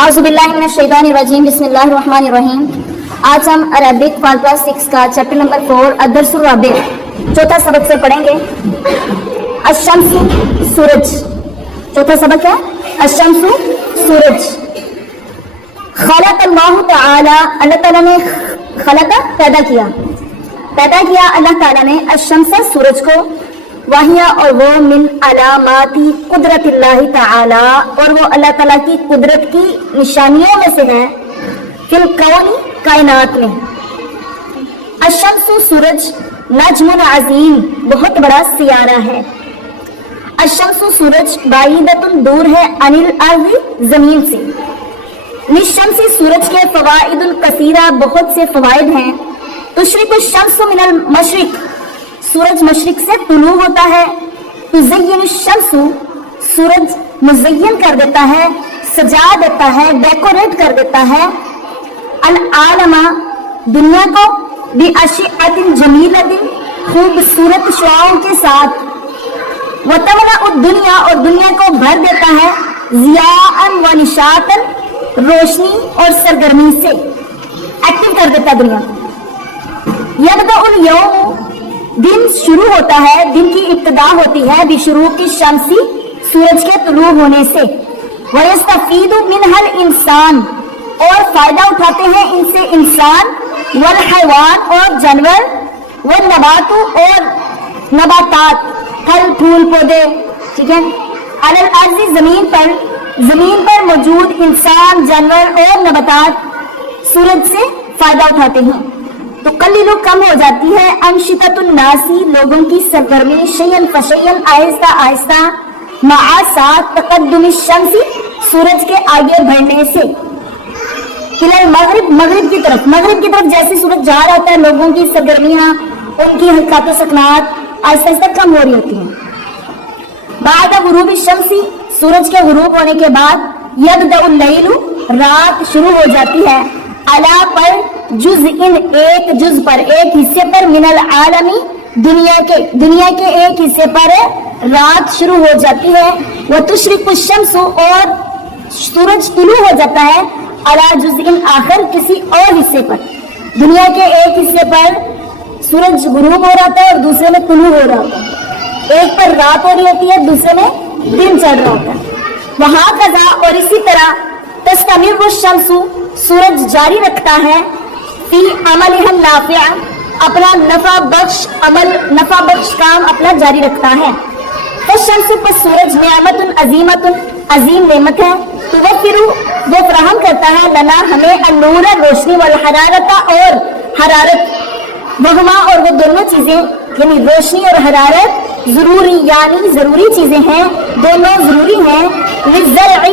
اعوذ باللہ من الشیطان الرجیم بسم اللہ الرحمن الرحیم۔ آج ہم عربک فالپا 6 کا چیپٹر نمبر 4 الدرس الرابع چوتھا سبق سے پڑھیں گے۔ الشمس سورج، چوتھا سبق ہے الشمس سورج۔ خلق اللہ تعالی، اللہ تعالیٰ نے خلق پیدا کیا اللہ تعالیٰ نے الشمس سورج کو، واہیا اور وہ من علاماتی قدرت اللہ تعالی، اور وہ اللہ تعالیٰ کی قدرت کی نشانیوں میں سے ہے، فی الکون کائنات میں۔ الشمس سورج نجم عظیم، بہت بڑا سیارہ ہے۔ الشمس سورج بعیدۃ دور ہے، عن الارض زمین سے۔ للشمس سورج کے فوائد کثیرہ، بہت سے فوائد ہیں۔ تشرق الشمس من المشرق، سورج مشرق سے طلوع ہوتا ہے۔ تزین الشمس، سورج مزین کر دیتا ہے، سجا دیتا ہے، ڈیکوریٹ کر دیتا ہے۔ العالم، دنیا کو، باشعۃ جمیلۃ، خوبصورت شعاعوں کے ساتھ۔ وتملأ الدنیا، اور دنیا کو بھر دیتا ہے، ضیاء و نشاطا، روشنی اور سرگرمی سے، ایکٹیو کر دیتا ہے دنیا کو۔ یبدأ الیوم، دن شروع ہوتا ہے، دن کی ابتدا ہوتی ہے، بشروق الشمس، سورج کے طلوع ہونے سے۔ ویستفید منها الانسان، اور فائدہ اٹھاتے ہیں ان سے انسان، والحیوان اور جانور، والنبات اور نباتات، پھل پھول پودے، ٹھیک ہے۔ علی الارض، زمین پر موجود انسان، جانور اور نباتات سورج سے فائدہ اٹھاتے ہیں۔ تو قلیل کم ہو جاتی ہے، انشطۃ الناس، لوگوں کی سرگرمی، شیئن فشیئن، آہستہ آہستہ، مع ساتھ تقدم الشمس، سورج کے آگے بڑھنے سے۔ الى المغرب، مغرب کی طرف جیسے سورج جا رہا ہوتا ہے، لوگوں کی سرگرمیاں، ان کی حرکات و سکنات آہستہ آہستہ کم ہو رہی ہوتی ہیں۔ بعد غروب الشمس، سورج کے غروب ہونے کے بعد، یبدأ اللیل، رات شروع ہو جاتی ہے، علا پر، جزء ایک جز پر، ایک حصے پر، من العالمی، دنیا کے ایک حصے پر رات شروع ہو جاتی ہے۔ وتشرق الشمس، اور سورج طلوع ہو جاتا ہے، علا جزء آخر، کسی اور حصے پر۔ دنیا کے ایک حصے پر سورج غروب ہو رہا ہے اور دوسرے میں طلوع ہو رہا ہوتا ہے، ایک پر رات ہو رہی ہوتی ہے، دوسرے میں دن چڑھ رہا ہوتا ہے۔ وہاں قضا، اور اسی طرح، تستمر الشمس، سورج جاری رکھتا ہے، فی عملها النافع، اپنا نفع بخش عمل، نفع بخش کام اپنا جاری رکھتا ہے۔ فالشمس، پس سورج، نعمت عظیمت، عظیم نعمت ہے۔ توفر، وہ فراہم کرتا ہے، لنا ہمیں، النور، روشنی، والحرارت، اور حرارت، وہما، اور وہ دونوں چیزیں، یعنی روشنی اور حرارت، ضروری، یعنی ضروری چیزیں ہیں، دونوں ضروری ہیں، للزرع،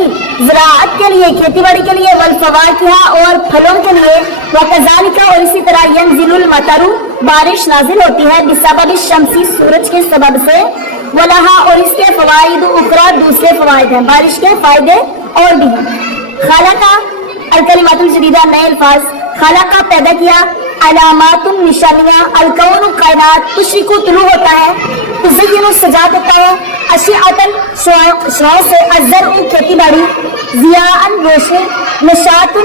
زراعت کے لیے، کھیتی باڑی کے لیے، والفواکہ، اور پھلوں کے لیے، وکذالک، اور اسی طرح، ینزل المطر، بارش نازل ہوتی ہے، بسبب الشمس، سورج کے سبب سے، ولہا، اور اس کے فوائد اخرى، دوسرے فوائد ہیں، بارش کے فائدے اور بھی ہیں۔ خلق، الکلمات الجدیدہ، نئے الفاظ، خلق، پیدا کیا، علامات، نشانیاں، الکون، کائنات، تشرق، طلوع ہوتا ہے، تزین، سجا دیتا ہے، اشعۃ، شعاع سے، الزرع، کھیتی باڑی، ضیاء، روشنی، نشاط،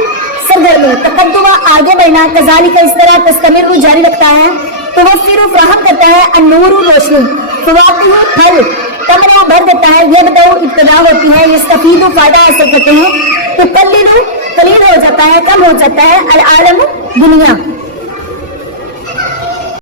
سرگرمی، تقدم، آگے بڑھنا، کذالک، اس طرح، تستمر، جاری رکھتا ہے، توفر، فراہم کرتا ہے، النور، روشنی، فواکہ، پھل، تمنا، بھر دیتا ہے، یبدأ، ابتدا ہوتی ہے، یستفید، فائدہ حاصل کرتے ہیں، تقلیل، قلیل ہو جاتا ہے، کم ہو جاتا ہے، العالم، دنیا۔